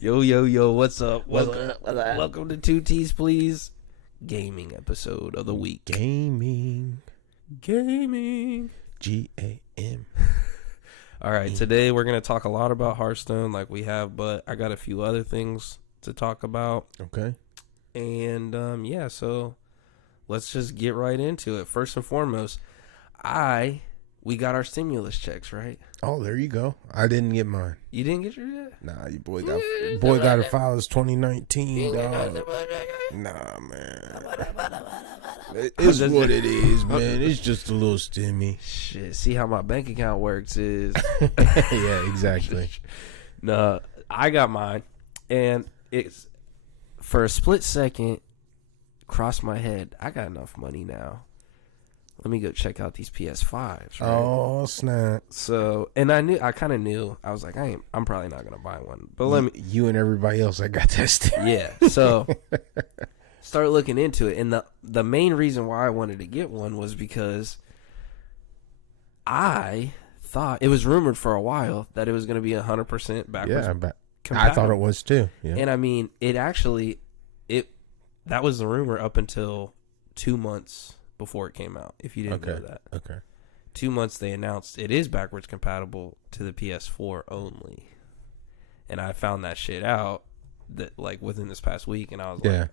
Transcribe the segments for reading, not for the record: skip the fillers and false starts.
Yo, what's up? Welcome to Two T's Please gaming episode of the week. Gaming. G-A-M. All right, today we're going to talk a lot about Hearthstone like we have, but I got a few other things to talk about. Okay. And, so let's just get right into it. First and foremost, we got our stimulus checks, right? Oh, there you go. I didn't get mine. You didn't get yours yet? Nah, your boy got to file his 2019, dog. Nah, man. It's what it is, man. It's just a little stimmy. Shit, see how my bank account works is... Yeah, exactly. No, I got mine, and it's... For a split second, crossed my head, I got enough money now. Let me go check out these PS5s. Right? Oh, snap. So, and I kind of knew. I was like, I'm probably not going to buy one. But You and everybody else that got tested. Yeah. So, start looking into it. And the main reason why I wanted to get one was because I thought, it was rumored for a while that it was going to be 100% backwards compatible. I thought it was too. Yeah. And I mean, that was the rumor up until 2 months before it came out, if you didn't know that. Okay. 2 months they announced it is backwards compatible to the PS4 only. And I found that shit out within this past week, and I was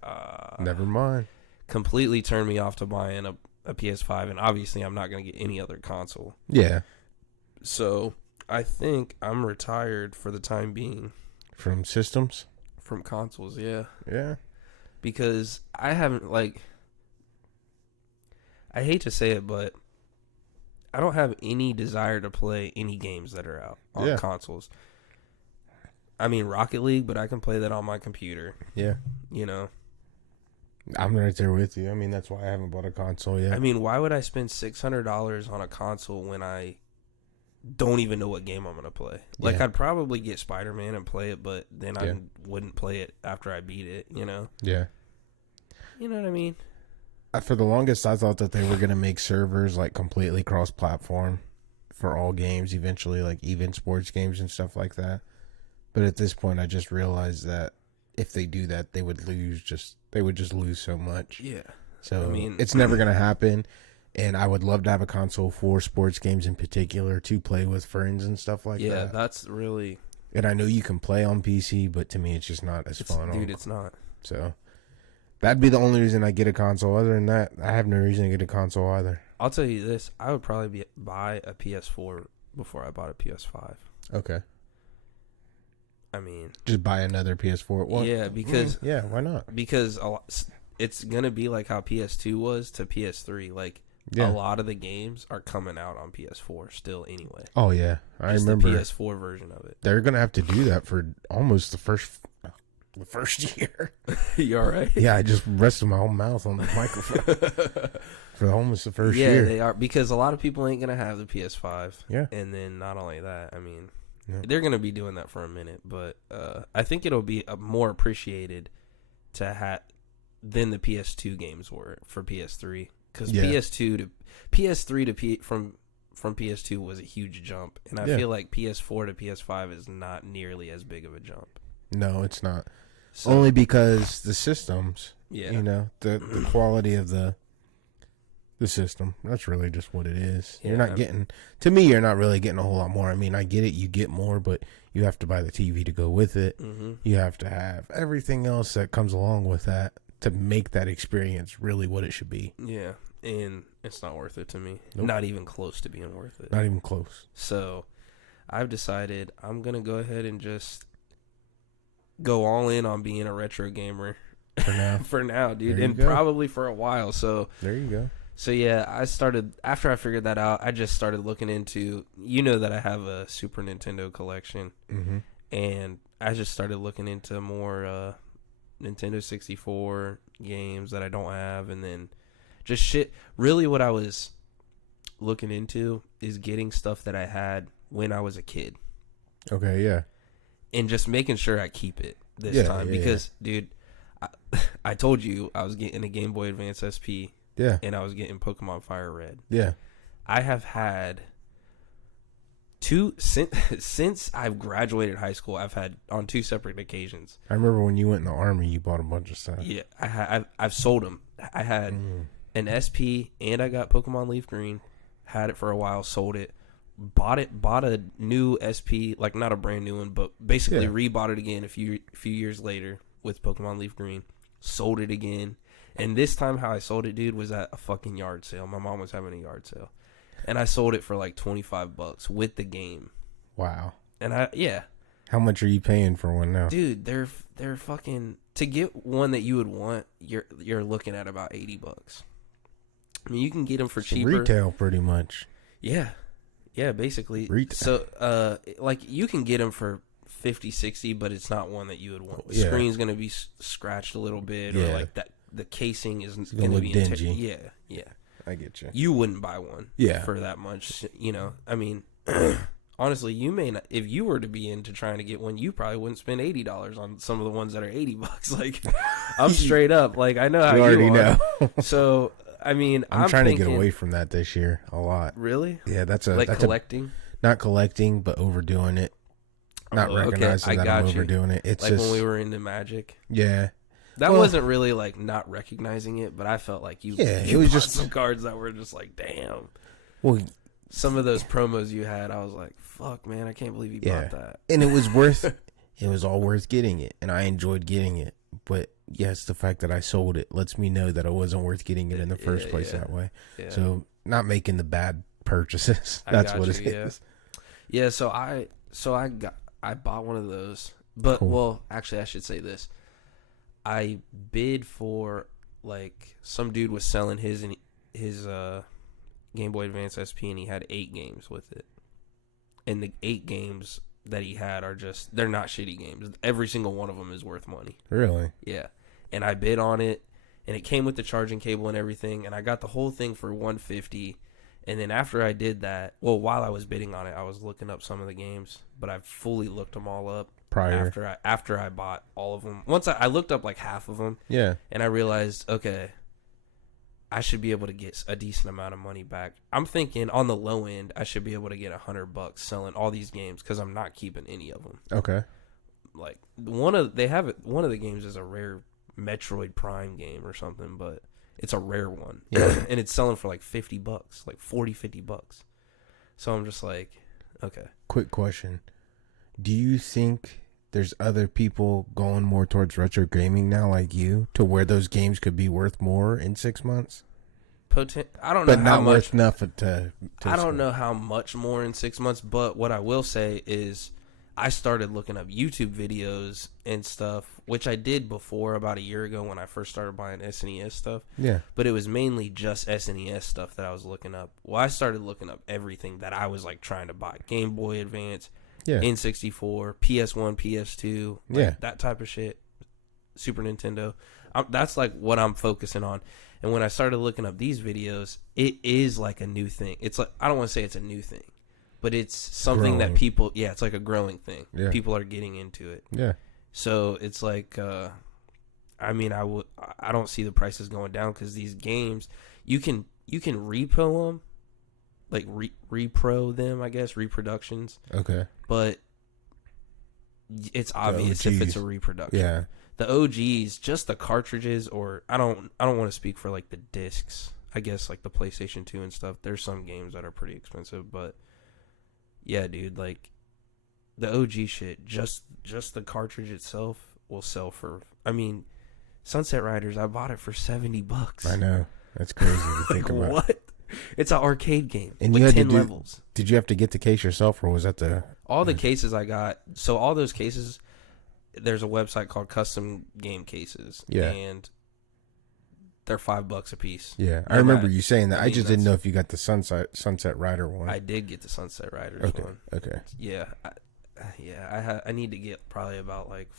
never mind. Completely turned me off to buying a PS5, and obviously I'm not going to get any other console. Yeah. So I think I'm retired for the time being. From systems? From consoles, yeah. Yeah. Because I haven't, I hate to say it, but I don't have any desire to play any games that are out on consoles. I mean, Rocket League, but I can play that on my computer. Yeah. You know? I'm right there with you. I mean, that's why I haven't bought a console yet. I mean, why would I spend $600 on a console when I don't even know what game I'm going to play? I'd probably get Spider-Man and play it, but then I wouldn't play it after I beat it, you know? Yeah. You know what I mean? For the longest, I thought that they were going to make servers completely cross-platform for all games eventually, even sports games and stuff like that. But at this point, I just realized that if they do that, they would just lose so much. Yeah. So I mean, it's never going to happen. And I would love to have a console for sports games in particular to play with friends and stuff like that. Yeah, that's really... And I know you can play on PC, but to me, it's just not as fun. Dude, it's not. So... That'd be the only reason I get a console. Other than that, I have no reason to get a console either. I'll tell you this. I would probably buy a PS4 before I bought a PS5. Okay. I mean... Just buy another PS4 at once? Yeah, because... Yeah, why not? Because it's going to be like how PS2 was to PS3. A lot of the games are coming out on PS4 still anyway. Oh, yeah. I remember. The PS4 version of it. They're going to have to do that for almost the first year. You all right? Yeah, I just rested my whole mouth on the microphone for almost the first year. Yeah, they are, because a lot of people ain't gonna have the PS5. Yeah, and then not only that, I mean, they're gonna be doing that for a minute, but I think it'll be more appreciated to have than the PS2 games were for PS3, because PS3 from PS2 was a huge jump, and I feel like PS4 to PS5 is not nearly as big of a jump. No, it's not. So, only because the systems, the quality of the system, that's really just what it is. Yeah, you're not really getting a whole lot more. I mean, I get it, you get more, but you have to buy the TV to go with it. Mm-hmm. You have to have everything else that comes along with that to make that experience really what it should be. Yeah, and it's not worth it to me. Nope. Not even close to being worth it. Not even close. So, I've decided I'm going to go ahead and just go all in on being a retro gamer for now, dude, and probably for a while. So there you go. So yeah, after I figured that out, I just started looking into, that I have a Super Nintendo collection, and I just started looking into more Nintendo 64 games that I don't have, and then just shit. Really, what I was looking into is getting stuff that I had when I was a kid. Okay, yeah. And just making sure I keep it this time. Because, dude, I told you I was getting a Game Boy Advance SP. Yeah. And I was getting Pokemon Fire Red. Yeah. I have had Since I've graduated high school, I've had on 2 separate occasions. I remember when you went in the Army, you bought a bunch of stuff. Yeah, I've sold them. I had an SP, and I got Pokemon Leaf Green. Had it for a while, sold it. Bought a new SP, like not a brand new one, but basically rebought it again a few years later with Pokemon Leaf Green. Sold it again, and this time how I sold it, dude, was at a fucking yard sale. My mom was having a yard sale, and I sold it for like $25 with the game. Wow. And How much are you paying for one now, dude? They're fucking, to get one that you would want. You're looking at about $80. I mean, you can get them for cheaper. Retail, pretty much. Yeah, basically. Retail. So, like, you can get them for 50, 60, but it's not one that you would want. The screen's going to be scratched a little bit, or like that. The casing isn't going to be dingy. Yeah. I get you. You wouldn't buy one. Yeah. For that much, you know. I mean, honestly, you may not. If you were to be into trying to get one, you probably wouldn't spend $80 on some of the ones that are $80. Like, I'm straight up. Like, I know how you already are. know. So, I mean, I'm trying to get away from that this year a lot. Really? Yeah, that's collecting. Not collecting, but overdoing it. Not recognizing that I'm overdoing it. It's like just when we were into Magic. Yeah. That wasn't really like not recognizing it, but I felt like you was just some cards that were just like, damn. Well, some of those promos you had, I was like, fuck, man, I can't believe you bought that. And it was worth it was all worth getting it, and I enjoyed getting it. But yes, the fact that I sold it lets me know that it wasn't worth getting it in the first place that way. Yeah. So not making the bad purchases. That's what it is. Yeah, so I bought one of those. But well, actually I should say this. I bid for, like, some dude was selling his Game Boy Advance SP, and he had 8 games with it. And the 8 games that he had are just, they're not shitty games. Every single one of them is worth money. Really? Yeah. And I bid on it, and it came with the charging cable and everything, and I got the whole thing for $150. And then after I did that, well, while I was bidding on it, I was looking up some of the games, but I fully looked them all up after I bought all of them. Once I looked up like half of them, and I realized, okay, I should be able to get a decent amount of money back. I'm thinking on the low end, I should be able to get $100 selling all these games because I'm not keeping any of them. Okay. Like one of the games is a rare Metroid Prime game or something, but it's a rare one. Yeah. And it's selling for like $50, like $40-$50. So I'm just like, okay. Quick question. Do you think there's other people going more towards retro gaming now like you, to where those games could be worth more in 6 months? I don't know, but how not much, worth nothing to I don't know how much more in 6 months, but what I will say is I started looking up YouTube videos and stuff, which I did before about a year ago when I first started buying SNES stuff. Yeah. But it was mainly just SNES stuff that I was looking up. Well, I started looking up everything that I was like trying to buy. Game Boy Advance, N64, PS1, PS2, that type of shit. Super Nintendo. That's like what I'm focusing on. And when I started looking up these videos, it is like a new thing. It's like, I don't want to say it's a new thing, but it's something that people, it's like a growing thing. Yeah. People are getting into it. Yeah. So it's like, I mean, I don't see the prices going down because these games, you can repo them, like repro them, I guess, reproductions. Okay. But it's obvious if it's a reproduction. Yeah. The OGs, just the cartridges, or I don't want to speak for like the discs. I guess like the PlayStation 2 and stuff. There's some games that are pretty expensive, but yeah, dude, like the OG shit, just the cartridge itself will sell for. I mean, Sunset Riders, I bought it for $70. I know, that's crazy to think about. What? It's an arcade game and with you had 10 levels. Did you have to get the case yourself, or was that all the cases I got? So all those cases, there's a website called Custom Game Cases, and they're $5 a piece. Yeah, I remember you saying that. I just didn't know if you got the Sunset Rider one. I did get the Sunset Riders one. Okay. Yeah, I need to get probably about like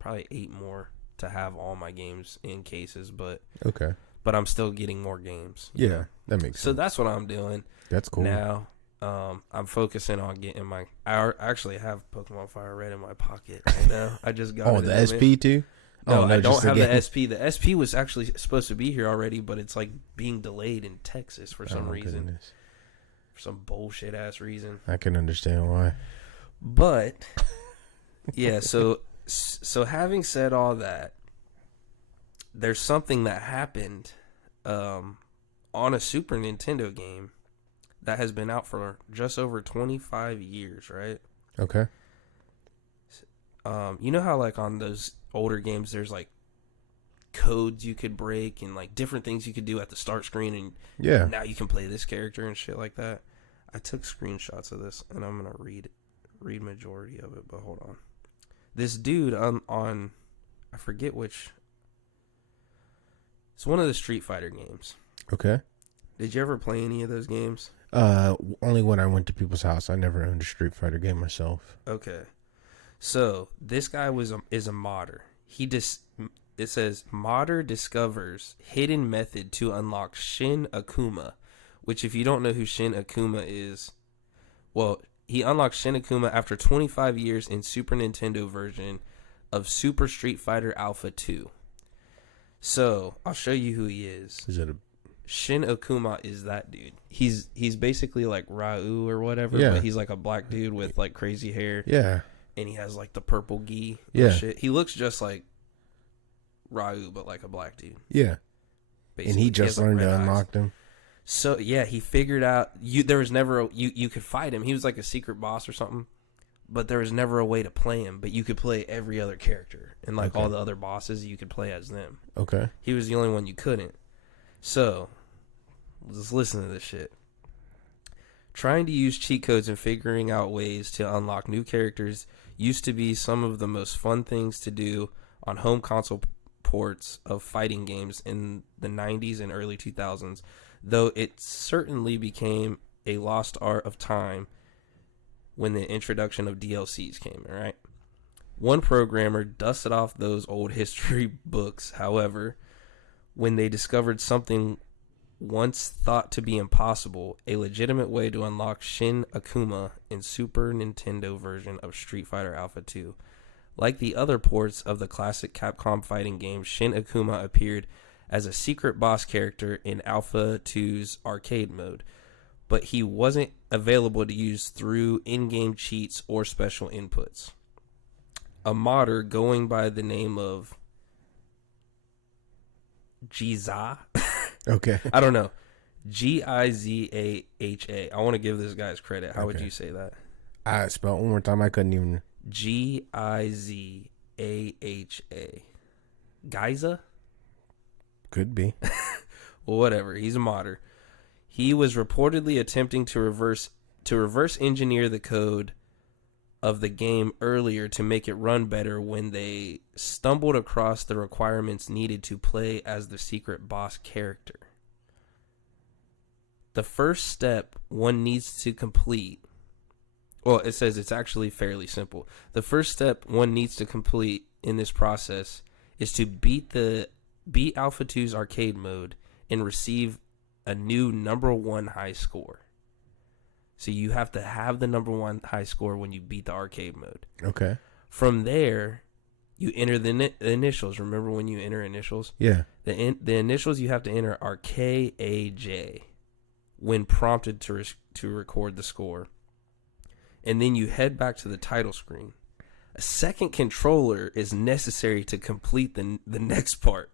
probably 8 more to have all my games in cases, but okay. But I'm still getting more games. Yeah, that makes sense. So that's what I'm doing. That's cool. Now, I'm focusing on getting my. I actually have Pokemon Fire Red in my pocket right now. I just got. Oh, the SP too. No, I don't have the SP. The SP was actually supposed to be here already, but it's like being delayed in Texas for some reason. Goodness. for some bullshit ass reason. I can understand why. But yeah, so having said all that, there's something that happened on a Super Nintendo game that has been out for just over 25 years, right? Okay. You know how like on those older games there's like codes you could break and like different things you could do at the start screen, and now you can play this character and shit like that. I took screenshots of this and I'm gonna read majority of it, but hold on. This dude on I forget which. It's one of the Street Fighter games. Okay. Did you ever play any of those games? Only when I went to people's house. I never owned a Street Fighter game myself. Okay. So this guy is a modder. It says modder discovers hidden method to unlock Shin Akuma, which if you don't know who Shin Akuma is, well, he unlocked Shin Akuma after 25 years in Super Nintendo version of Super Street Fighter Alpha 2. So I'll show you who he is. Is it Shin Akuma is that dude. He's basically like Ryu or whatever, but he's like a black dude with like crazy hair. Yeah. And he has like the purple gi and shit. He looks just like Ryu, but like a black dude. Yeah. Basically. And he just learned to unlock them. So yeah, he figured out there was never you could fight him. He was like a secret boss or something, but there was never a way to play him. But you could play every other character and like all the other bosses, you could play as them. Okay. He was the only one you couldn't. So just listen to this shit. Trying to use cheat codes and figuring out ways to unlock new characters used to be some of the most fun things to do on home console ports of fighting games in the 90s and early 2000s, though it certainly became a lost art of time when the introduction of DLCs came, right? One programmer dusted off those old history books, however, when they discovered something once thought to be impossible, a legitimate way to unlock Shin Akuma in Super Nintendo version of Street Fighter Alpha 2. Like the other ports of the classic Capcom fighting game, Shin Akuma appeared as a secret boss character in Alpha 2's arcade mode, but he wasn't available to use through in-game cheats or special inputs. A modder going by the name of Giza. Okay. I don't know. Gizaha. I want to give this guy's credit. How would you say that? I spelled one more time. I couldn't even. Gizaha. Giza? Could be. Well, whatever. He's a modder. He was reportedly attempting to reverse engineer the code of the game earlier to make it run better when they stumbled across the requirements needed to play as the secret boss character. The first step one needs to complete, well, it says it's actually fairly simple. The first step one needs to complete in this process is to beat Alpha 2's arcade mode and receive a new number 1 high score. So you have to have the number 1 high score when you beat the arcade mode. Okay. From there, you enter the initials. Remember when you enter initials? Yeah. The initials you have to enter are KAJ when prompted to record the score. And then you head back to the title screen. A second controller is necessary to complete the next part,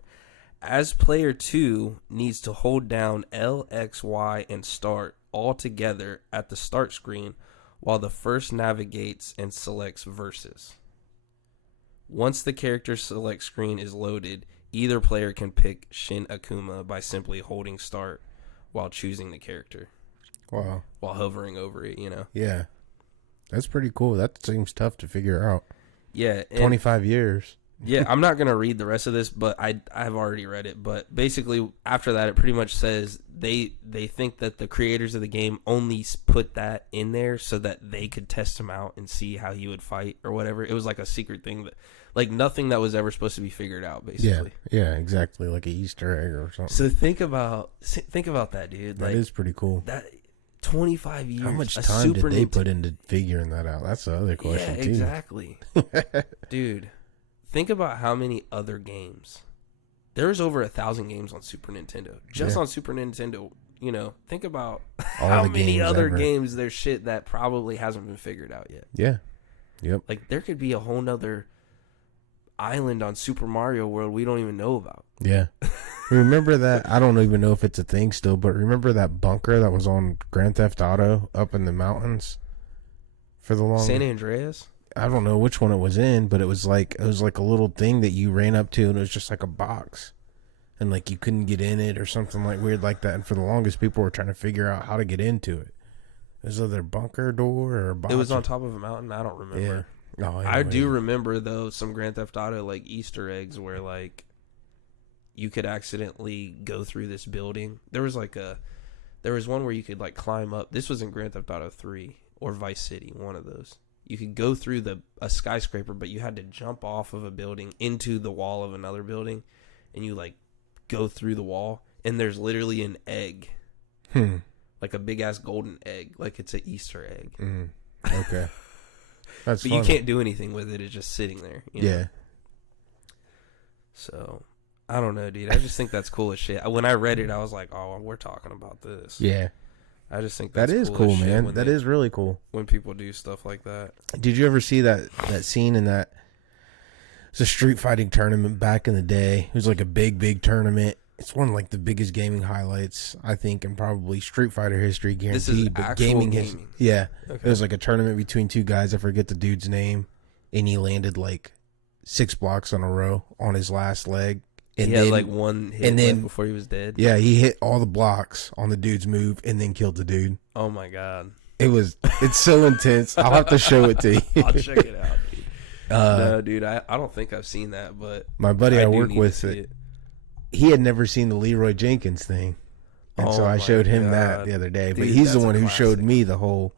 as player 2 needs to hold down L, X, Y, and start all together at the start screen while the first navigates and selects verses. Once the character select screen is loaded, either player can pick Shin Akuma by simply holding start while choosing the character. Wow. While hovering over it, you know? Yeah. That's pretty cool. That seems tough to figure out. Yeah. 25 years. Yeah, I'm not going to read the rest of this, but I've already read it. But basically, after that, it pretty much says they think that the creators of the game only put that in there so that they could test him out and see how he would fight or whatever. It was like a secret thing that, like, nothing that was ever supposed to be figured out, basically. Yeah, exactly, like an Easter egg or something. So think about that, dude. That is pretty cool. That 25 years. How much time did they put into figuring that out? That's the other question, too. Exactly. Dude. Think about how many other games. There's over 1,000 games on Super Nintendo. Just on Super Nintendo, you know, think about All how the many games other ever. games there's shit that probably hasn't been figured out yet. Yeah. Yep. Like, there could be a whole nother island on Super Mario World we don't even know about. Yeah. Remember that? I don't even know if it's a thing still, but remember that bunker that was on Grand Theft Auto up in the mountains for the long San Andreas? I don't know which one it was in, but it was like a little thing that you ran up to, and it was just like a box, and like you couldn't get in it or something like weird like that. And for the longest, people were trying to figure out how to get into it. Was either a bunker door or a box? It was on top of a mountain. I don't remember. Yeah. Oh, anyway. I do remember though some Grand Theft Auto like Easter eggs where like you could accidentally go through this building. There was one where you could like climb up. This was in Grand Theft Auto 3 or Vice City, one of those. You could go through a skyscraper, but you had to jump off of a building into the wall of another building, and you like go through the wall, and there's literally an egg, like a big ass golden egg, like it's an Easter egg. Okay, that's. But funny. You can't do anything with it; it's just sitting there. You know? Yeah. So I don't know, dude. I just think that's cool as shit. When I read it, I was like, "Oh, we're talking about this." Yeah. I just think that is cool, man. That is really cool when people do stuff like that. Did you ever see that scene in that? It's a street fighting tournament back in the day. It was like a big tournament. It's one of like the biggest gaming highlights, I think, in probably Street Fighter history, guaranteed. This is but actual gaming. Yeah. Okay. It was like a tournament between two guys. I forget the dude's name, and he landed like 6 blocks in a row on his last leg. And he had like one hit left before he was dead. Yeah, he hit all the blocks on the dude's move and then killed the dude. Oh my god. It's so intense. I'll have to show it to you. I'll check it out, dude. No, dude, I don't think I've seen that, but my buddy I work with, he had never seen the Leroy Jenkins thing. And so I showed him that the other day. But he's the one who showed me the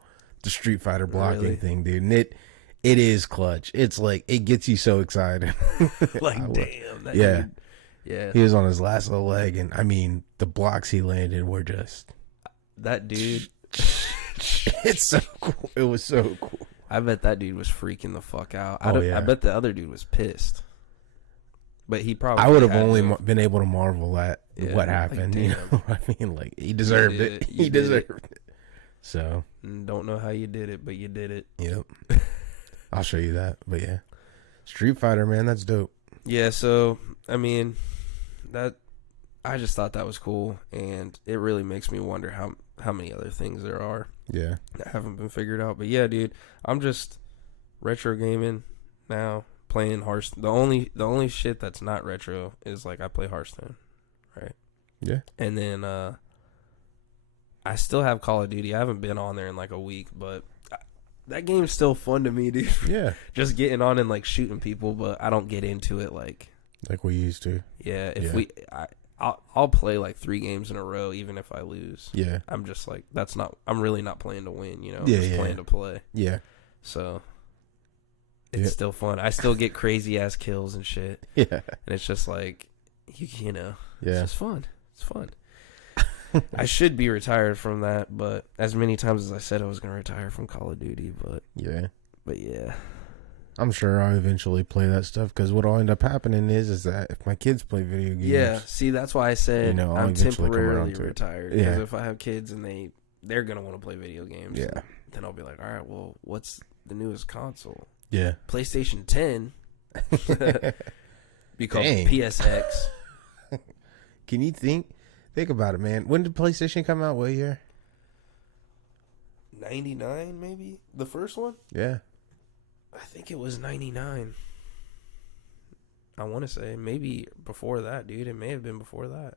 Street Fighter blocking thing, dude. And it is clutch. It's like, it gets you so excited. Like, damn. That yeah. Dude. Yeah. He was on his last little leg, and I mean, the blocks he landed were just... That dude... It's so cool. It was so cool. I bet that dude was freaking the fuck out. I bet the other dude was pissed. But he probably... I would have only been able to marvel at what happened. Like, you know? I mean, like, he deserved it. He deserved it. So... Don't know how you did it, but you did it. Yep. I'll show you that. But yeah. Street Fighter, man, that's dope. Yeah, so, I mean... I just thought that was cool, and it really makes me wonder how many other things there are that haven't been figured out. But yeah, dude, I'm just retro gaming now, playing Hearthstone. The only shit that's not retro is like I play Hearthstone, right? Yeah. And then I still have Call of Duty. I haven't been on there in like a week, but that game's still fun to me, dude. Yeah. Just getting on and like shooting people, but I don't get into it like we used to. Yeah, I'll play like 3 games in a row even if I lose. Yeah. I'm just like, I'm really not playing to win, you know. I'm just playing to play. Yeah. So it's still fun. I still get crazy ass kills and shit. Yeah. And it's just like you know, it's just fun. It's fun. I should be retired from that, but as many times as I said I was going to retire from Call of Duty, but yeah. I'm sure I'll eventually play that stuff, because what'll end up happening is that if my kids play video games... Yeah, see, that's why I said I'm temporarily retired. Yeah. Because if I have kids and they're going to want to play video games, then I'll be like, all right, well, what's the newest console? Yeah. PlayStation 10. Because PSX. Can you think about it, man? When did PlayStation come out? What year? 99, maybe? The first one? Yeah. I think it was 99. I want to say maybe before that, dude. It may have been before that.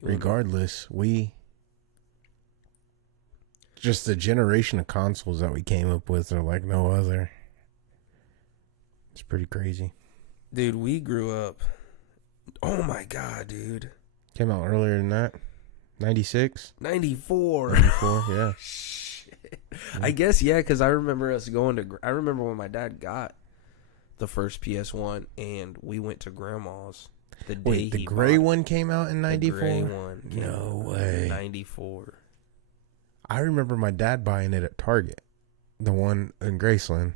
Regardless, just the generation of consoles that we came up with are like no other. It's pretty crazy. Dude, we grew up. Oh my god, dude. Came out earlier than that. 96? 94. 94, yeah. I guess, yeah, because I remember us going to... I remember when my dad got the first PS1, and we went to Grandma's the day Wait, the gray one came out in 94? The gray one. No way. 94. I remember my dad buying it at Target. The one in Graceland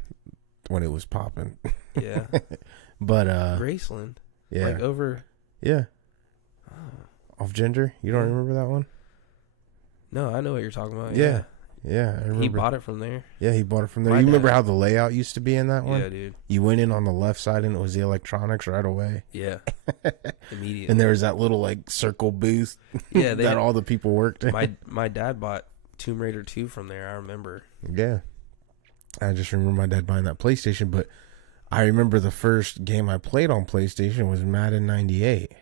when it was popping. Yeah. But, Graceland? Yeah. Like over... Yeah. Off Ginger? You don't remember that one? No, I know what you're talking about. Yeah. Yeah, I remember. He bought it from there. Yeah, he bought it from there. You remember how the layout used to be in that one? Yeah, dude. You went in on the left side and it was the electronics right away. Yeah. Immediately. And there was that little like circle booth that all the people worked in. My dad bought Tomb Raider 2 from there, I remember. Yeah. I just remember my dad buying that PlayStation, but I remember the first game I played on PlayStation was Madden 98.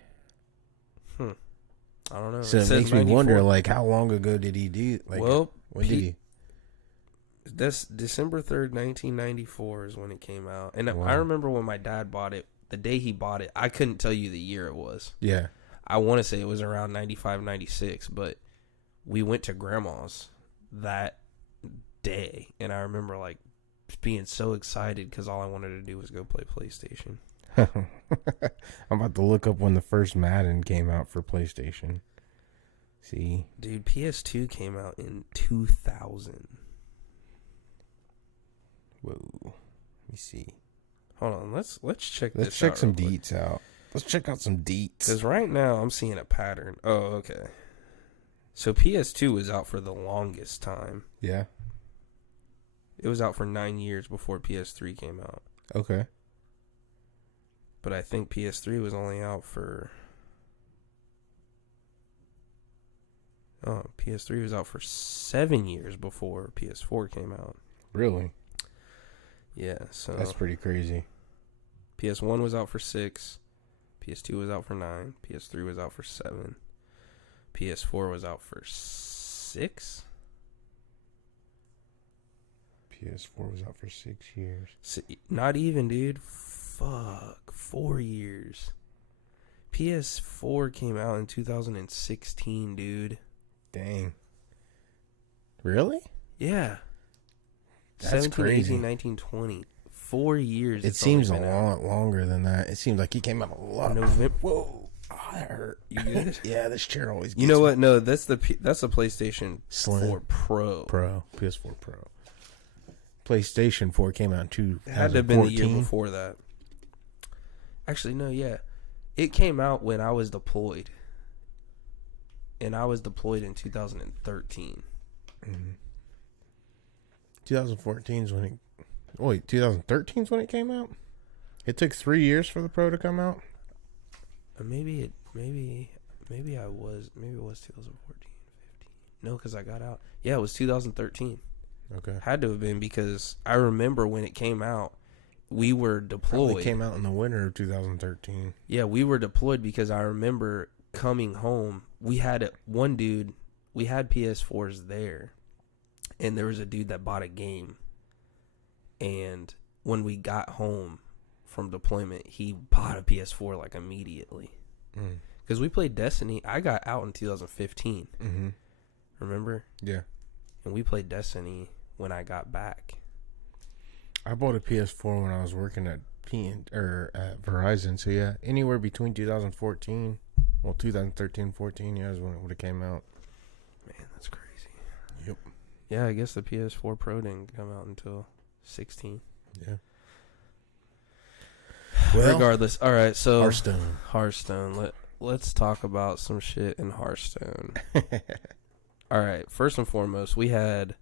I don't know. So it makes 94. Me wonder, like, how long ago did he do? Like, well, when did he? This December 3rd, 1994 is when it came out. And I remember when my dad bought it, the day he bought it, I couldn't tell you the year it was. Yeah. I want to say it was around 95, 96, but we went to Grandma's that day. And I remember, like, being so excited because all I wanted to do was go play PlayStation. I'm about to look up when the first Madden came out for PlayStation. See, dude, PS2 came out in 2000. Whoa, let me see. Hold on, let's check. Let's check some deets out. Let's check out some deets. Because right now I'm seeing a pattern. Oh, okay. So PS2 was out for the longest time. Yeah. It was out for 9 years before PS3 came out. Okay. But I think PS3 was only out for... Oh, PS3 was out for 7 years before PS4 came out. Really? Yeah, so... That's pretty crazy. PS1 was out for 6. PS2 was out for 9. PS3 was out for 7. PS4 was out for 6? PS4 was out for 6 years. Not even, dude. Fuck. 4 years. PS4 came out in 2016, dude. Dang. Really? Yeah. That's 17, crazy. 18, 19, 20. 4 years. It seems a lot longer than that. It seems like he came out a lot. November. Whoa. Oh, that hurt. You good? Yeah, this chair always gets You know what? No, that's the PlayStation Slim. 4 Pro. PS4 Pro. PlayStation 4 came out in 2014. It had to have been the year before that. Actually, no, yeah. It came out when I was deployed. And I was deployed in 2013. Mm-hmm. 2014 is when it... Wait, 2013 is when it came out? It took 3 years for the Pro to come out? Maybe it was 2014, 15. No, because I got out. Yeah, it was 2013. Okay. Had to have been because I remember when it came out, we were deployed. Probably came out in the winter of 2013. Yeah, we were deployed because I remember coming home. We had one dude, we had PS4s there, and there was a dude that bought a game. And when we got home from deployment, he bought a PS4 like immediately. Because we played Destiny. I got out in 2015. Mm-hmm. Remember? Yeah. And we played Destiny when I got back. I bought a PS4 when I was working at at Verizon. So yeah, anywhere between 2013, 14, yeah, is when it would have came out. Man, that's crazy. Yep. Yeah, I guess the PS4 Pro didn't come out until 16. Yeah. Well, regardless, all right. So Hearthstone. Let's talk about some shit in Hearthstone. All right. First and foremost, we had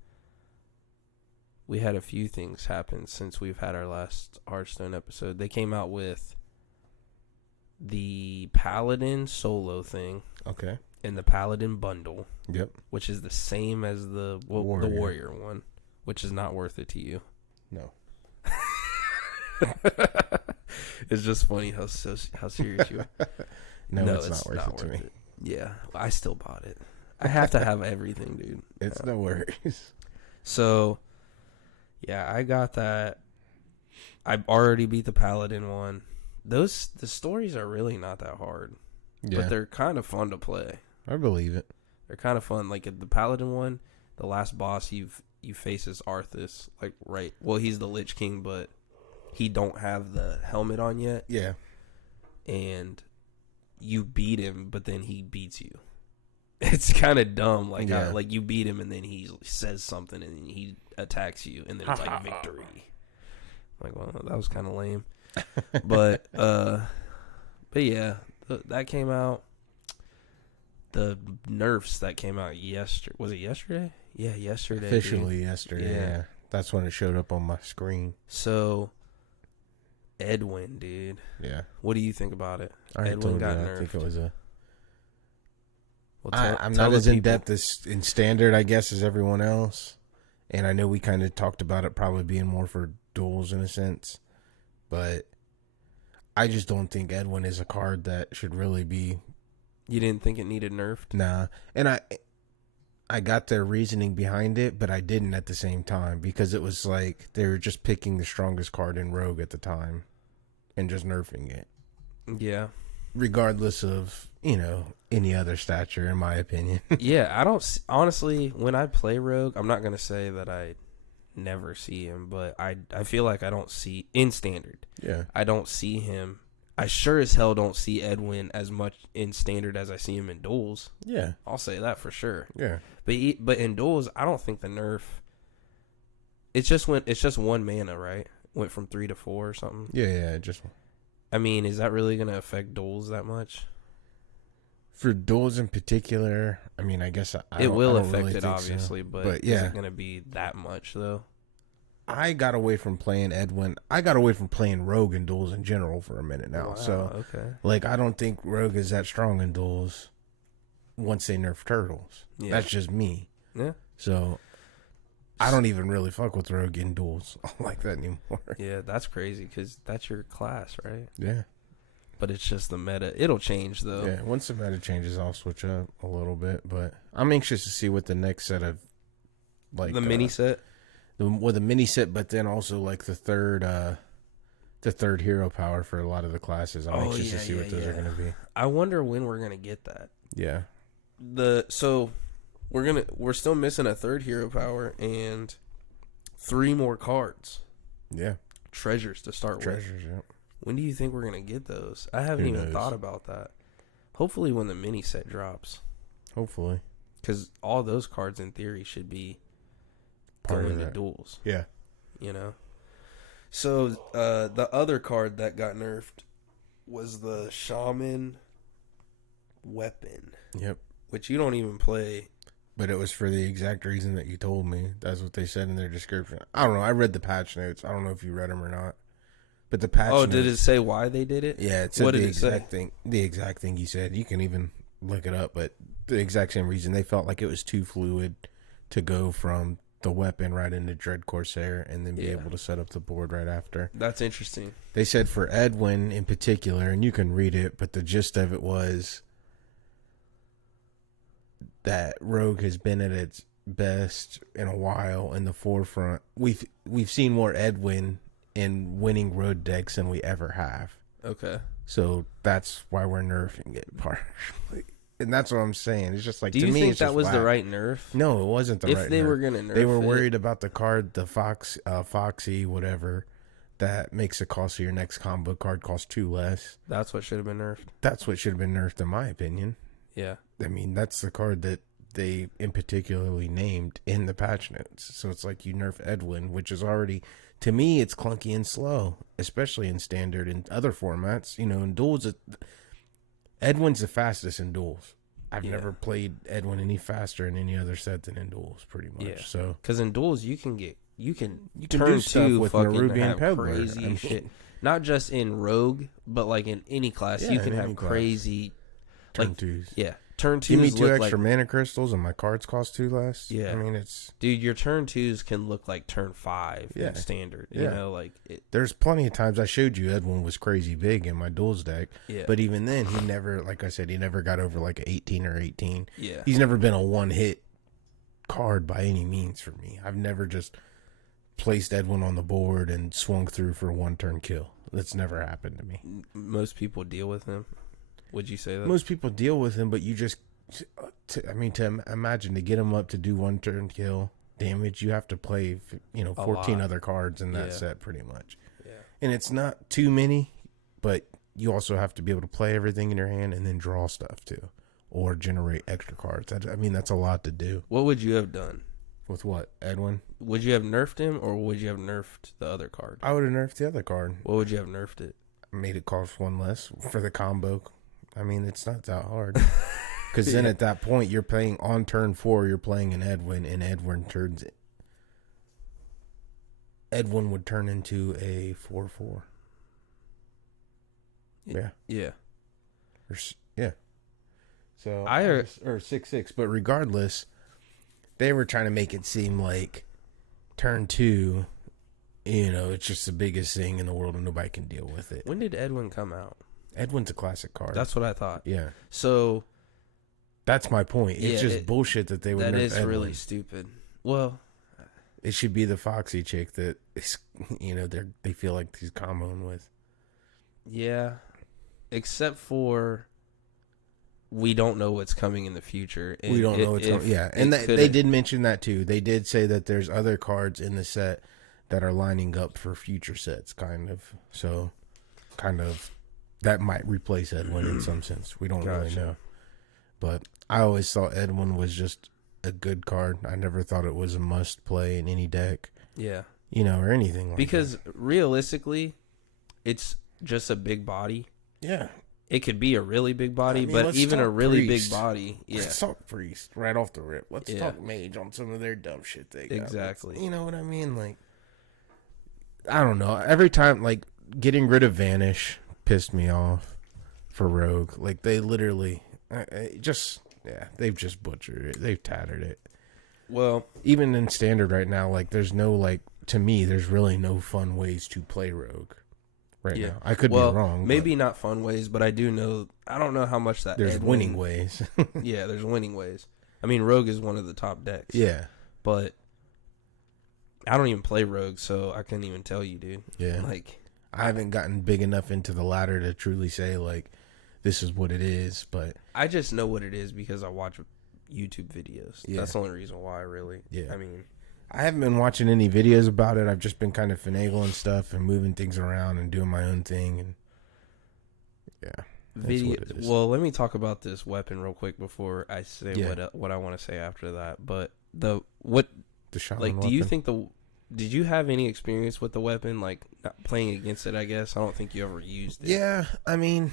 a few things happen since we've had our last Hearthstone episode. They came out with the Paladin solo thing. Okay. And the Paladin bundle. Yep. Which is the same as the Warrior one, which is not worth it to you. No. It's just funny how serious you are. No, it's not worth it to me. Yeah, I still bought it. I have to have everything, dude. It's no worries. So, yeah, I got that. I've already beat the Paladin one. The stories are really not that hard. Yeah. But they're kind of fun to play. I believe it. They're kind of fun. Like the Paladin one, the last boss you face is Arthas. Like, right. Well, he's the Lich King, but he don't have the helmet on yet. Yeah. And you beat him, but then he beats you. It's kind of dumb. Like, like you beat him, and then he says something, and then he attacks you, and then it's like victory. Like, well, that was kind of lame. But yeah, that came out. the nerfs that came out yesterday. Was it yesterday? Yeah, yesterday. Officially yesterday, yeah. That's when it showed up on my screen. So, Edwin, dude. Yeah. What do you think about it? Edwin got nerfed. I think it was a... Well, I'm not as in-depth in Standard, I guess, as everyone else. And I know we kind of talked about it probably being more for duels in a sense. But I just don't think Edwin is a card that should really be... You didn't think it needed nerfed? Nah. And I got their reasoning behind it, but I didn't at the same time. Because it was like they were just picking the strongest card in Rogue at the time. And just nerfing it. Yeah. Regardless of, any other stature, in my opinion. Yeah, I don't... Honestly, when I play Rogue, I'm not going to say that I never see him, but I feel like I don't see... In Standard. Yeah. I don't see him. I sure as hell don't see Edwin as much in Standard as I see him in duels. Yeah. I'll say that for sure. Yeah. But in duels, I don't think the nerf... It's just one mana, right? Went from 3 to 4 or something. Yeah, just... I mean, is that really going to affect duels that much? For duels in particular, I mean, I guess it will affect it, obviously, so. But yeah. Is it going to be that much, though? I got away from playing Edwin. I got away from playing Rogue in duels in general for a minute now. Wow, so, okay. I don't think Rogue is that strong in duels once they nerf Turtles. Yeah. That's just me. Yeah. So, I don't even really fuck with Rogue in duels like that anymore. Yeah, that's crazy because that's your class, right? Yeah. But it's just the meta. It'll change, though. Yeah, once the meta changes, I'll switch up a little bit. But I'm anxious to see what the next set of, the mini set? The mini set, but then also, the third hero power for a lot of the classes. I'm anxious to see what those are going to be. I wonder when we're going to get that. Yeah. So, we're still missing a third hero power and 3 more cards. Yeah. Treasures to start with. Treasures, yeah. When do you think we're going to get those? I haven't even thought about that. Hopefully when the mini set drops. Hopefully. Because all those cards, in theory, should be going to duels. Yeah. So, the other card that got nerfed was the Shaman Weapon. Yep. Which you don't even play. But it was for the exact reason that you told me. That's what they said in their description. I don't know. I read the patch notes. I don't know if you read them or not. But the patch notes, did it say why they did it? Yeah, it said the exact thing. The exact thing you said. You can even look it up. But the exact same reason. They felt like it was too fluid to go from the weapon right into Dread Corsair and then be able to set up the board right after. That's interesting. They said for Edwin in particular, and you can read it, but the gist of it was that Rogue has been at its best in a while in the forefront. We've seen more Edwin in winning road decks than we ever have. Okay. So that's why we're nerfing it partially. And that's what I'm saying. It's just like, do you think that was the right nerf? No, it wasn't the right nerf. If they were going to nerf they were worried about the card, the Foxy, whatever, that makes the cost of your next combo card cost 2 less. That's what should have been nerfed. That's what should have been nerfed, in my opinion. Yeah. I mean, that's the card that they in particularly named in the patch notes. So it's like you nerf Edwin, which is already, to me, it's clunky and slow, especially in Standard and other formats. In duels, Edwin's the fastest in duels. I've never played Edwin any faster in any other set than in duels, pretty much. Yeah. So because in duels you can turn do stuff with Nerubian Peddler. Crazy shit. Not just in Rogue, but in any class you can have crazy turn twos. Yeah. Turn 2s give me 2 extra mana crystals and my cards cost 2 less. Yeah. I mean, it's... Dude, your turn 2s can look like turn 5 in Standard. There's plenty of times I showed you Edwin was crazy big in my duels deck. Yeah. But even then, he never, like I said, he never got over 18 or 18. Yeah. He's never been a one-hit card by any means for me. I've never just placed Edwin on the board and swung through for a 1-turn kill. That's never happened to me. Most people deal with him. Would you say that? Most people deal with him, but you just, to imagine to get him up to do 1-turn kill damage, you have to play, 14 other cards in that set pretty much. Yeah. And it's not too many, but you also have to be able to play everything in your hand and then draw stuff too, or generate extra cards. I mean, that's a lot to do. What would you have done? With what, Edwin? Would you have nerfed him, or would you have nerfed the other card? I would have nerfed the other card. What would you have nerfed it? Made it cost 1 less for the combo. I mean, it's not that hard. Because then at that point, you're playing on turn 4, you're playing an Edwin, and Edwin would turn into a 4/4. Yeah. Yeah. Yeah. So or 6/6, but regardless, they were trying to make it seem like turn 2, it's just the biggest thing in the world and nobody can deal with it. When did Edwin come out? Edwin's a classic card. That's what I thought. Yeah. So that's my point. It's just bullshit that they would. That nerf is Edwin. really stupid. Well, it should be the Foxy chick that is, they feel like he's comboing with. Yeah, except for we don't know what's coming in the future. We don't know what's coming. Yeah, and they did mention that too. They did say that there's other cards in the set that are lining up for future sets, kind of. So, that might replace Edwin in some sense. We don't really know. But I always thought Edwin was just a good card. I never thought it was a must play in any deck. Yeah. Or anything like because that. realistically, it's just a big body. Yeah. It could be a really big body, but even a really big body. Yeah. Let's talk Priest right off the rip. Let's talk Mage on some of their dumb shit they got. Exactly. You know what I mean? Like, I don't know. Every time, like, getting rid of Vanish pissed me off for Rogue. Like, they literally they've just butchered it. They've tattered it. Well, even in Standard right now, like, there's no, like, to me, there's really no fun ways to play Rogue right now. I could be wrong. Maybe not fun ways, but I don't know how much that there's winning ways. Yeah, there's winning ways. I mean, Rogue is one of the top decks. Yeah. But I don't even play Rogue, so I couldn't even tell you, dude. Yeah. Like, I haven't gotten big enough into the ladder to truly say, like, this is what it is, but I just know what it is because I watch YouTube videos. Yeah. That's the only reason why, really. Yeah. I mean, I haven't been watching any videos about it. I've just been kind of finagling stuff and moving things around and doing my own thing. And well, let me talk about this weapon real quick before I say what I want to say after that. But the shaman do you think did you have any experience with the weapon, like not playing against it? I guess I don't think you ever used it. Yeah, I mean,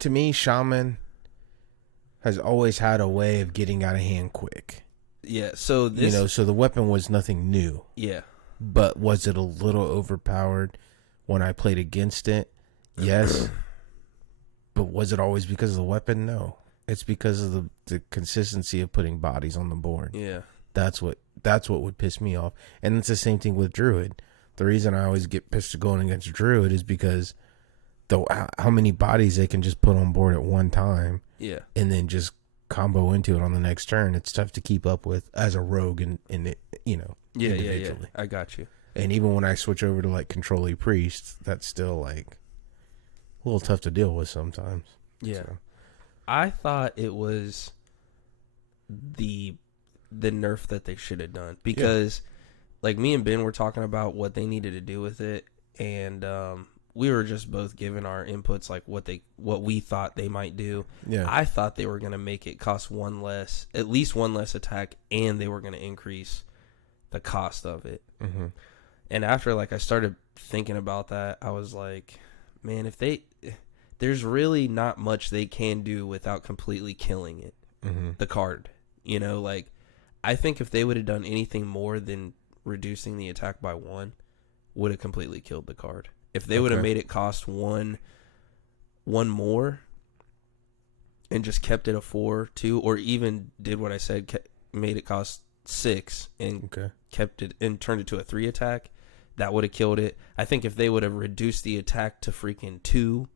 to me, Shaman has always had a way of getting out of hand quick. Yeah, so this, so the weapon was nothing new. Yeah, but was it a little overpowered when I played against it? Yes. But was it always because of the weapon? No. It's because of the consistency of putting bodies on the board. Yeah. That's what would piss me off. And it's the same thing with Druid. The reason I always get pissed going against Druid is because how many bodies they can just put on board at one time. Yeah. And then just combo into it on the next turn. It's tough to keep up with as a rogue and individually. Yeah. I got you. And even when I switch over to like Control-y Priest, that's still like a little tough to deal with sometimes. Yeah. So. I thought it was the nerf that they should have done because like me and Ben were talking about what they needed to do with it, and we were just both giving our inputs, like what we thought they might do. Yeah. I thought they were going to make it cost at least one less attack, and they were going to increase the cost of it. Mm-hmm. And after like I started thinking about that, I was like, man, there's really not much they can do without completely killing it. Mm-hmm. The card, like I think if they would have done anything more than reducing the attack by 1, would have completely killed the card. If they would have made it cost one more and just kept it a 4/2, or even did what I said, made it cost 6 and kept it and turned it to a 3 attack, that would have killed it. I think if they would have reduced the attack to freaking 2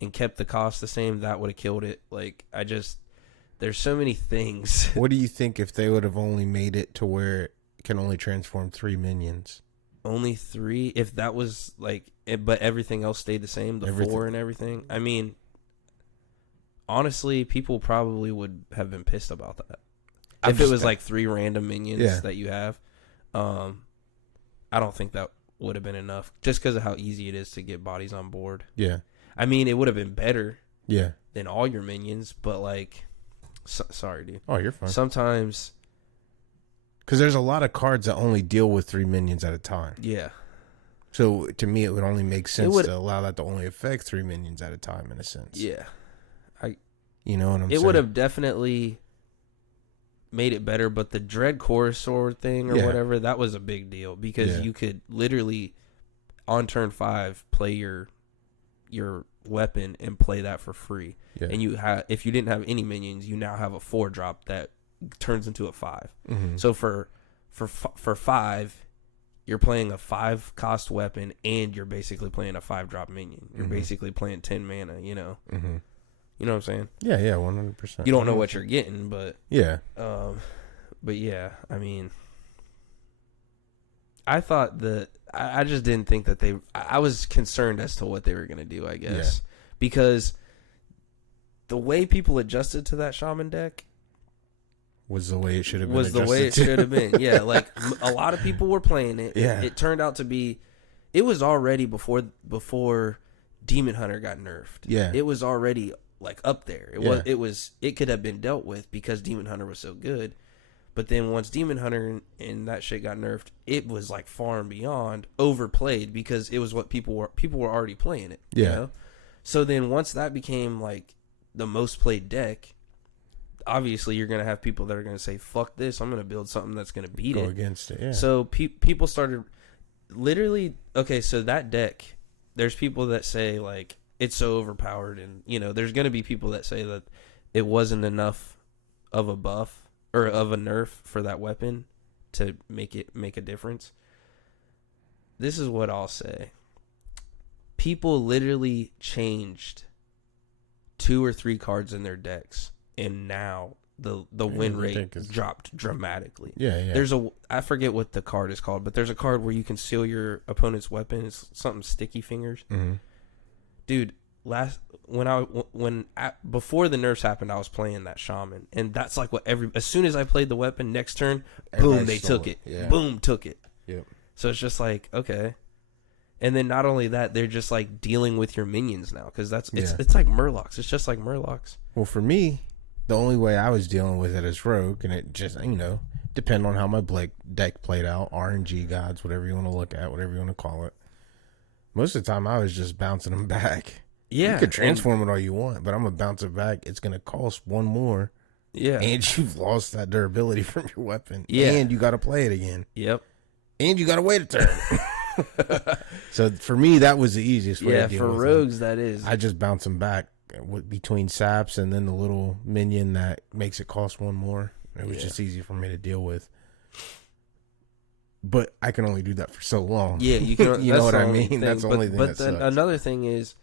and kept the cost the same, that would have killed it. Like, there's so many things. What do you think if they would have only made it to where it can only transform 3 minions? Only 3? If that was like, but everything else stayed the same, 4 and everything. I mean, honestly, people probably would have been pissed about that. If it was like 3 random minions that you have, I don't think that would have been enough, just because of how easy it is to get bodies on board. Yeah. I mean, it would have been better. Yeah. Than all your minions, but like, sorry, dude. Oh, you're fine. Sometimes, because there's a lot of cards that only deal with 3 minions at a time. Yeah. So to me, it would only make sense to allow that to only affect 3 minions at a time, in a sense. Yeah. You know what I'm saying? It would have definitely made it better, but the Dread Core Sword thing or whatever, that was a big deal because you could literally on turn 5 play your weapon and play that for free. Yeah. And if you didn't have any minions, you now have a 4-drop that turns into a 5. Mm-hmm. So for 5, you're playing a 5-cost weapon and you're basically playing a 5-drop minion. You're basically playing 10 mana, you know. Mm-hmm. You know what I'm saying? Yeah, 100%. You don't know what you're getting, but yeah. But yeah, I mean, I thought I just didn't think that I was concerned as to what they were going to do, I guess. Yeah. Because the way people adjusted to that Shaman deck was the way it should have been. Was the way it should have been. Yeah, like a lot of people were playing it. Yeah. It turned out to be, it was already before Demon Hunter got nerfed. Yeah. It was already like up there. It could have been dealt with because Demon Hunter was so good. But then once Demon Hunter and that shit got nerfed, it was like far and beyond overplayed because it was what people were already playing it. Yeah. You know? So then once that became like the most played deck, obviously you're gonna have people that are gonna say, "Fuck this! I'm gonna build something that's gonna beat it." Go against it. Yeah. So people started literally. Okay, so that deck, there's people that say like it's so overpowered, and you know, there's gonna be people that say that it wasn't enough of a buff or of a nerf for that weapon to make a difference. This is what I'll say. People literally changed 2 or 3 cards in their decks, and now the win rate dropped dramatically. Yeah. I forget what the card is called, but there's a card where you can seal your opponent's weapon. It's something sticky fingers. Mm-hmm. Dude, before the nerfs happened, I was playing that Shaman, and that's like what as soon as I played the weapon, next turn, boom, they took it. Yeah. Boom, took it. Yep. So it's just like, okay. And then not only that, they're just like dealing with your minions now because it's like Murlocs. It's just like Murlocs. Well, for me, the only way I was dealing with it as Rogue, and it just, depend on how my deck played out, RNG gods, whatever you want to look at, whatever you want to call it. Most of the time, I was just bouncing them back. Yeah. You could transform it all you want, but I'm going to bounce it back. It's going to cost 1 more. Yeah. And you've lost that durability from your weapon. Yeah. And you got to play it again. Yep. And you got to wait a turn. So for me, that was the easiest way to deal with it. Yeah, for rogues, that is. I just bounce them back between saps and then the little minion that makes it cost 1 more. It was just easy for me to deal with. But I can only do that for so long. Yeah, you can. You know what I mean? That's the only thing that sucks. But another thing is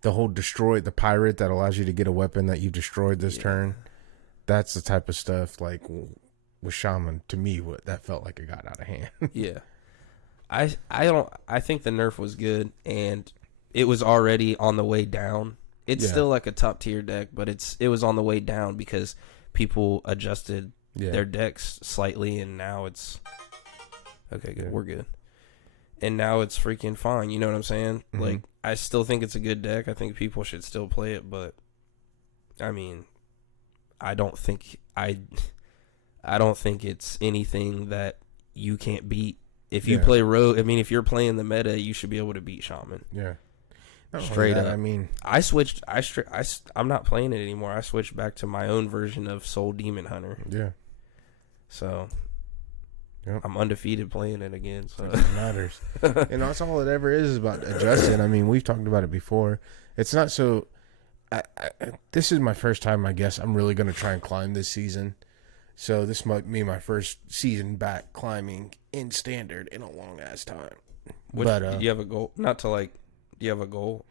the whole the pirate that allows you to get a weapon that you destroyed this turn. That's the type of stuff like with Shaman. To me, that felt like it got out of hand. Yeah, I think the nerf was good, and it was already on the way down. It's still like a top tier deck, but it was on the way down because people adjusted their decks slightly, and now it's. Okay, good. We're good. And now it's freaking fine. You know what I'm saying? Mm-hmm. Like, I still think it's a good deck. I think people should still play it, but I mean, I don't think it's anything that you can't beat. If you play Rogue, I mean, if you're playing the meta, you should be able to beat Shaman. Yeah. Straight up. I mean, I switched. I'm not playing it anymore. I switched back to my own version of Soul Demon Hunter. Yeah. So. Yep. I'm undefeated playing it again, so it matters. And that's all it ever is about adjusting. I mean, we've talked about it before. It's not so. This is my first time, I guess. I'm really going to try and climb this season. So this might be my first season back climbing in standard in a long ass time. Do you have a goal? Do you have a goal?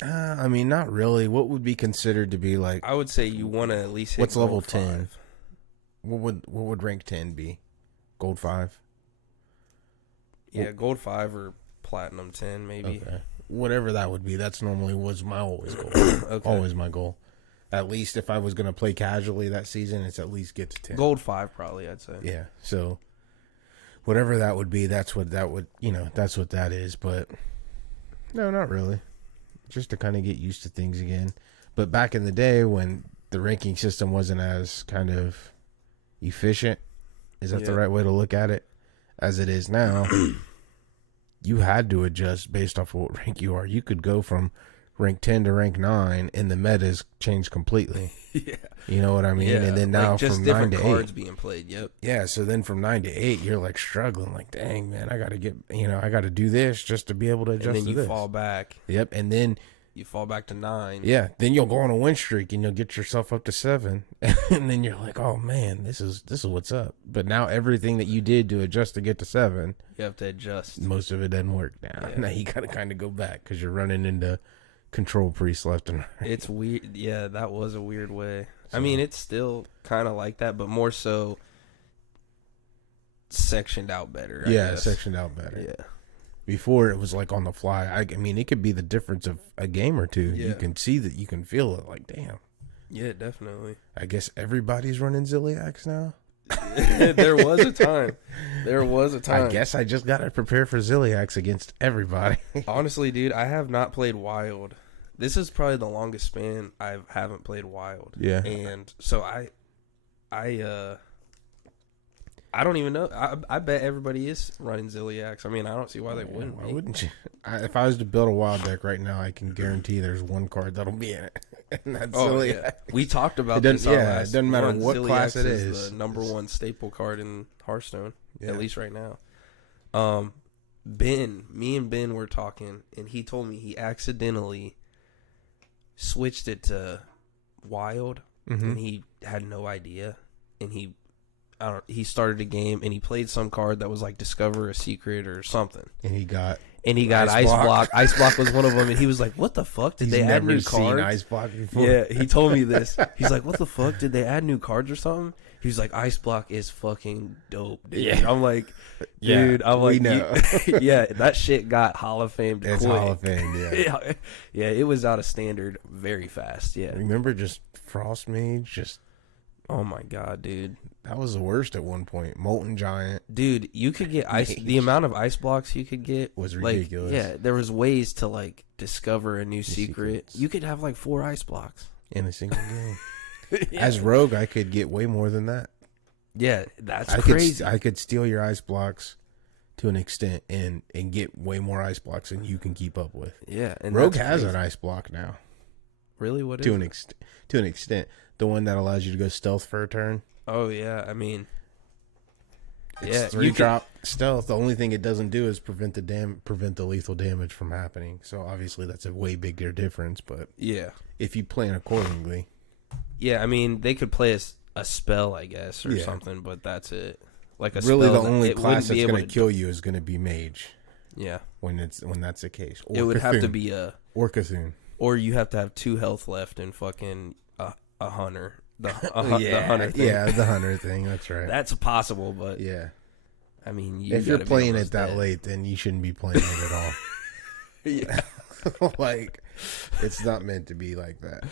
I mean, not really. What would be considered to be like? I would say you want to at least hit. What's level 10? 5. What would rank 10 be? Gold 5? Yeah, gold 5 or platinum 10 maybe. Okay. Whatever that would be, that's normally was my always goal. Okay. Always my goal. At least if I was going to play casually that season, it's at least get to 10. Gold 5 probably, I'd say. Yeah. So whatever that would be, that's what that would, that's what that is. But no, not really. Just to kind of get used to things again. But back in the day when the ranking system wasn't as kind of efficient, is that the right way to look at it? As it is now, you had to adjust based off of what rank you are. You could go from rank 10 to rank 9, and the meta's changed completely. Yeah. You know what I mean? Yeah. And then now just from different 9 to cards 8. being played, yep. Yeah, so then from 9 to 8, you're like struggling, like, dang, man, I got to get, I got to do this just to be able to adjust to this. And then you fall back. Yep, and then you fall back to 9. Yeah, then you'll go on a win streak and you'll get yourself up to 7, and then you're like, "Oh man, this is what's up." But now everything that you did to adjust to get to 7, you have to adjust. Most of it doesn't work now. Yeah. Now you gotta kind of go back because you're running into control priests left and right. It's weird. Yeah, that was a weird way. So, I mean, it's still kind of like that, but more so sectioned out better. I guess. Sectioned out better. Yeah. Before it was like on the fly. I mean, it could be the difference of a game or two. Yeah. You can see that, you can feel it. Like, damn. Yeah, definitely. I guess everybody's running Ziliax now. There was a time. I guess I just got to prepare for Ziliax against everybody. Honestly, dude, I have not played Wild. This is probably the longest span I haven't played Wild. Yeah. And so I don't even know. I bet everybody is running Ziliax. I mean, I don't see why they wouldn't. Why wouldn't you? If I was to build a wild deck right now, I can guarantee there's one card that'll be in it, and that's Ziliax. Yeah. We talked about this. It doesn't matter what Ziliax class it is. The number one staple card in Hearthstone, at least right now. Me and Ben were talking, and he told me he accidentally switched it to Wild, and he had no idea, and he started a game and he played some card that was like Discover a Secret or something. And he got Ice Block. Ice Block was one of them, and he was like, "What the fuck? Did they add new cards?" Ice Block before. Yeah, he told me this. He's like, "What the fuck? Did they add new cards or something?" He's like, "Ice Block is fucking dope, dude." Yeah. I'm like, dude, yeah, that shit got Hall of Famed quick. It's Hall of Fame, yeah. Yeah, it was out of standard very fast, yeah. Remember just Frost Mage, oh my god, dude. That was the worst at one point. Molten Giant. Dude, you could get ice. The amount of ice blocks you could get was ridiculous. Yeah, there was ways to like discover a new secret. You could have like 4 ice blocks in a single game. Yeah. As Rogue, I could get way more than that. Yeah, that's crazy. I could steal your ice blocks to an extent and get way more ice blocks than you can keep up with. Yeah, and Rogue has an ice block now. Really? What is it? To an extent. The one that allows you to go stealth for a turn. Oh, yeah. I mean, it's 3-drop stealth. The only thing it doesn't do is prevent the lethal damage from happening. So obviously that's a way bigger difference. But yeah, if you plan accordingly. Yeah, I mean, they could play a spell, I guess, or something, but that's it. Like a really, spell the only class that's going to kill you is going to be Mage. Yeah, when that's the case. It would have to be or Cthulhu, or you have to have 2 health left and fucking a hunter. The hunter thing. Yeah, the hunter thing. That's right. That's possible, but yeah, I mean, if you're playing it that late, then you shouldn't be playing it at all. Yeah, like it's not meant to be like that.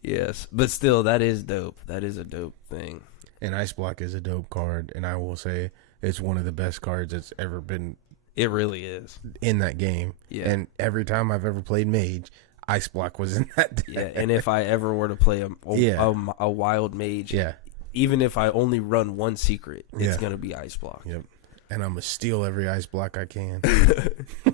Yes, but still, that is dope. That is a dope thing. And Ice Block is a dope card, and I will say it's one of the best cards that's ever been. It really is in that game. Yeah, and every time I've ever played Mage, Ice Block was in that deck. Yeah, and if I ever were to play a wild mage, even if I only run one secret, it's gonna be Ice Block. Yep. And I'm gonna steal every Ice Block I can.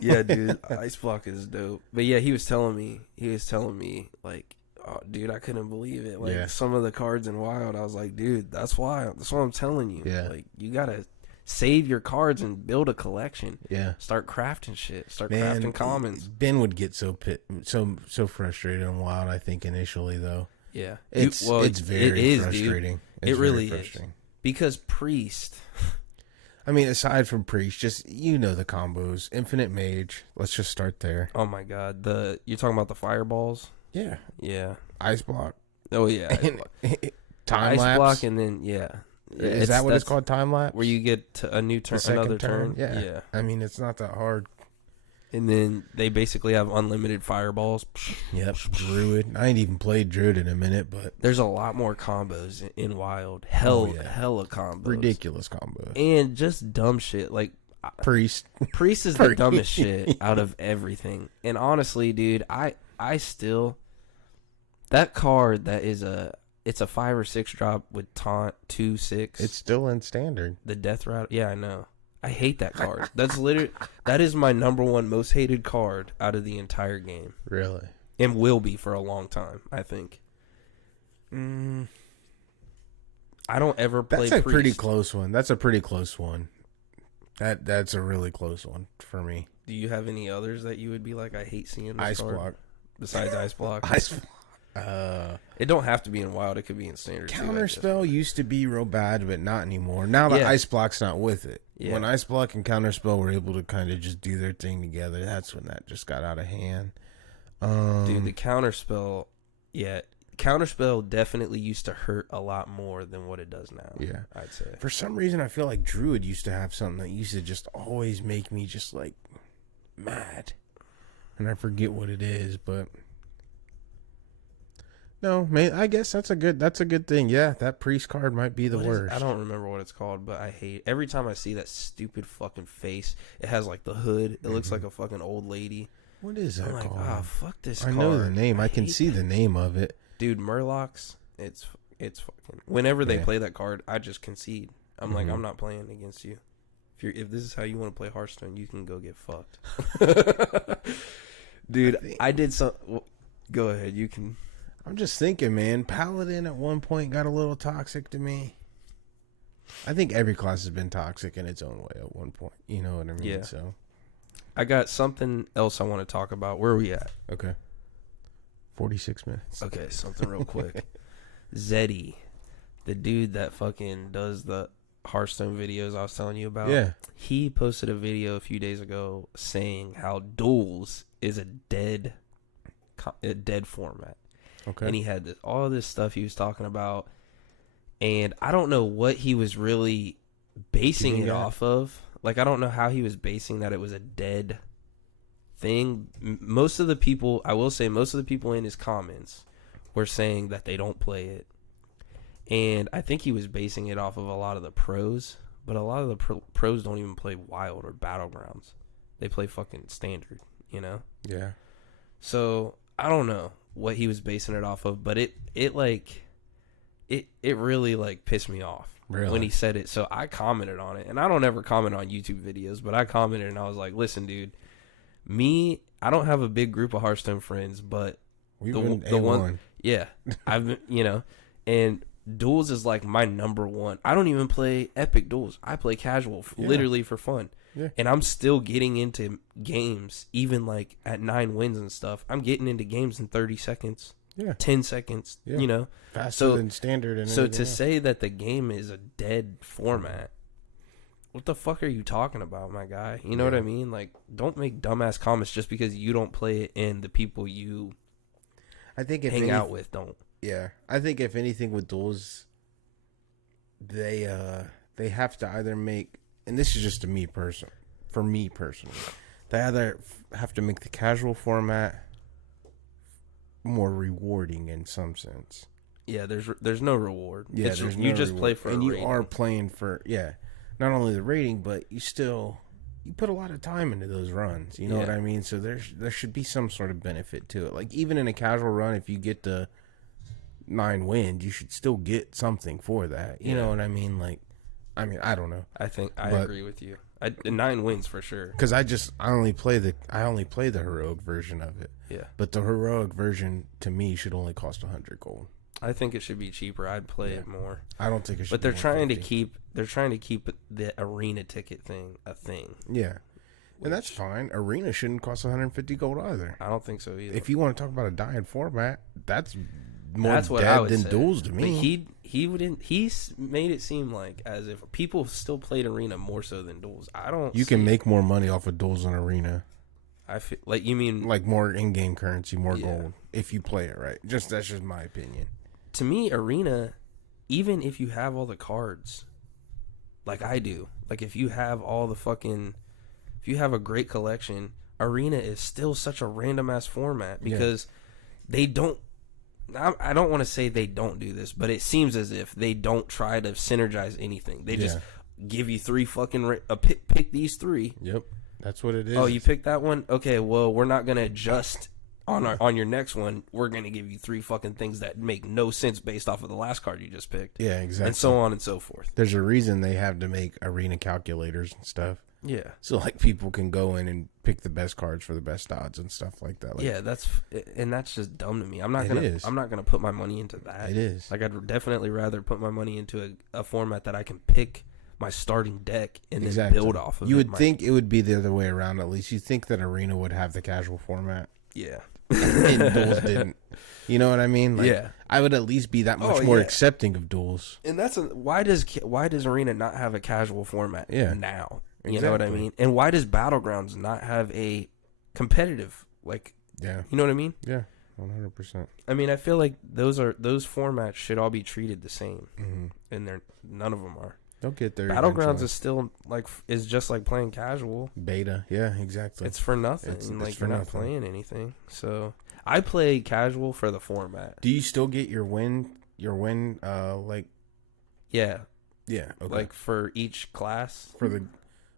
Yeah, dude, Ice Block is dope. But yeah, he was telling me like, oh, dude, I couldn't believe it. Like some of the cards in Wild, I was like, dude, that's why. That's what I'm telling you. Yeah, like you gotta save your cards and build a collection. Yeah. Start crafting shit. Start crafting commons. Ben would get so frustrated on Wild, I think, initially, though. Yeah. It's very frustrating. It really is. Because Priest. I mean, aside from Priest, just, the combos. Infinite Mage. Let's just start there. Oh, my God. You're talking about the fireballs? Yeah. Yeah. Ice Block. Oh, yeah. Time Lapse. Ice Block and then, is that what it's called? Time Lapse? Where you get a new turn, another turn? Yeah. I mean, it's not that hard. And then they basically have unlimited fireballs. Yep. Druid. I ain't even played Druid in a minute, but there's a lot more combos in Wild. Hella combos. Ridiculous combos. And just dumb shit. Like Priest. Priest is the dumbest shit out of everything. And honestly, dude, I still, that card that is it's a 5 or 6 drop with taunt 2/6. It's still in standard. The Death Rattle. Yeah, I know. I hate that card. That is my number 1 most hated card out of the entire game. Really? and will be for a long time, I think. I don't ever play That's a Priest. pretty close one. That's a pretty close one. That's a really close one for me. Do you have any others that you would be like, I hate seeing this Ice card? Block. Besides Ice Block? It don't have to be in Wild. It could be in Standard. Counterspell used to be real bad, but not anymore. Now that Ice Block's not with it. Yeah. When Ice Block and Counterspell were able to kind of just do their thing together, that's when that just got out of hand. Dude, the Counterspell, Counterspell definitely used to hurt a lot more than what it does now. Yeah. I'd say. For some reason, I feel like Druid used to have something that used to just always make me just like mad. And I forget what it is, but no, man, I guess that's a good thing. Yeah, that Priest card might be the worst. I don't remember what it's called, but I hate every time I see that stupid fucking face. It has like the hood. It looks like a fucking old lady. What is that called? Oh, fuck this card. I know the name. I can see the name of it. Dude, Murlocs, it's fucking. Whenever they play that card, I just concede. I'm like, I'm not playing against you. If this is how you want to play Hearthstone, you can go get fucked. Dude, I did some. Well, go ahead, you can. I'm just thinking, man. Paladin at one point got a little toxic to me. I think every class has been toxic in its own way at one point. You know what I mean? Yeah. So, I got something else I want to talk about. Where are we at? Okay. 46 minutes. Okay, something real quick. Zeddy, the dude that fucking does the Hearthstone videos I was telling you about. Yeah. He posted a video a few days ago saying how duels is a dead format. Okay. And he had all this stuff he was talking about, and I don't know what he was really basing it off of. Like, I don't know how he was basing that it was a dead thing. Most of the people in his comments were saying that they don't play it, and I think he was basing it off of a lot of the pros, but a lot of the pros don't even play Wild or Battlegrounds. They play fucking Standard, you know? Yeah. So, I don't know what he was basing it off of, but it really like pissed me off when he said it. So I commented on it, and I don't ever comment on YouTube videos, but I commented and I was like, listen, dude, I don't have a big group of Hearthstone friends, but the one, I've been, and duels is like my number one. I don't even play epic duels. I play casual, literally for fun. Yeah. And I'm still getting into games, even like at 9 wins and stuff. I'm getting into games in 30 seconds, 10 seconds, faster than Standard. And so to say that the game is a dead format, what the fuck are you talking about, my guy? You know what I mean? Like, don't make dumbass comments just because you don't play it and the people you hang out with don't. Yeah, I think if anything with duels, they have to either make. And this is just for me personally, they either have to make the casual format more rewarding in some sense. Yeah, there's no reward. Yeah, you just play for and a you rating. are playing for not only the rating, but you put a lot of time into those runs. You know what I mean? So there should be some sort of benefit to it. Like, even in a casual run, if you get to 9 wins, you should still get something for that. You know what I mean? Like, I don't know. I agree with you. 9 wins for sure. Because I only play the heroic version of it. Yeah. But the heroic version to me should only cost 100 gold. I think it should be cheaper. I'd play it more. I don't think it should. But they're trying to keep the arena ticket thing a thing. Yeah. And that's fine. Arena shouldn't cost 150 gold either. I don't think so either. If you want to talk about a dying format, that's more dead than duels to me. But he made it seem like as if people still played arena more so than duels. You can make more money off of duels than arena. I feel like you mean like more in-game currency, more gold if you play it right. That's just my opinion. To me, arena, even if you have all the cards, like I do, like if you have a great collection, arena is still such a random ass format because they don't. I don't want to say they don't do this, but it seems as if they don't try to synergize anything. They just give you 3 fucking pick these 3. Yep, that's what it is. Oh, you picked that one? Okay, well, we're not gonna adjust on your next one. We're gonna give you 3 fucking things that make no sense based off of the last card you just picked. Yeah, exactly. And so on and so forth. There's a reason they have to make arena calculators and stuff. Yeah. So like people can go in and pick the best cards for the best odds and stuff like that. Like, yeah, that's just dumb to me. I'm not gonna put my money into that. It is. Like I'd definitely rather put my money into a format that I can pick my starting deck and then build off of it. You would think it would be the other way around. At least you think that Arena would have the casual format. Yeah. And Duels didn't. You know what I mean? Like, yeah. I would at least be that much more accepting of Duels. And that's why does Arena not have a casual format now? You know what I mean? And why does Battlegrounds not have a competitive, like, you know what I mean? Yeah, 100%. I mean, I feel like those formats should all be treated the same, and none of them are. They'll get there. Battlegrounds is still is just like playing casual beta. Yeah, exactly. It's for nothing. You're not playing anything. So I play casual for the format. Do you still get your win? Like. Yeah. Yeah. Okay. Like for each class.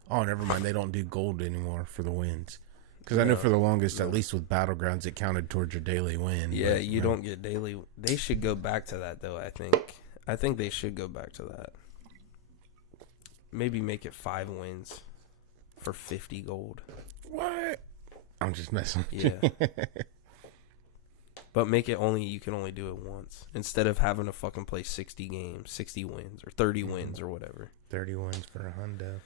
Oh, never mind. They don't do gold anymore for the wins. Because I know for the longest, at least with Battlegrounds, it counted towards your daily win. Yeah, you don't get daily. They should go back to that though. I think they should go back to that. Maybe make it 5 wins for 50 gold. What? I'm just messing. Yeah. But make it you can only do it once. Instead of having to fucking play 60 games, 60 wins, or 30 wins, or whatever. 30 wins for a hundo.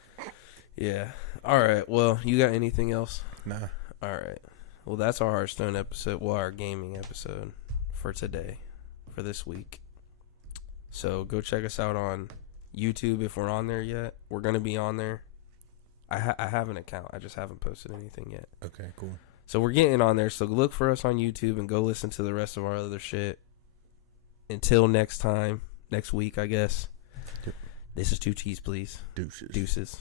Yeah. All right. Well, you got anything else? Nah. All right. Well, that's our Hearthstone episode. Well, our gaming episode for today, for this week. So go check us out on YouTube if we're on there yet. We're gonna be on there. I have an account. I just haven't posted anything yet. Okay, cool. So we're getting on there. So look for us on YouTube and go listen to the rest of our other shit. Until next time, next week, I guess. Yep. This is 2 Cheese, please. Deuces. Deuces.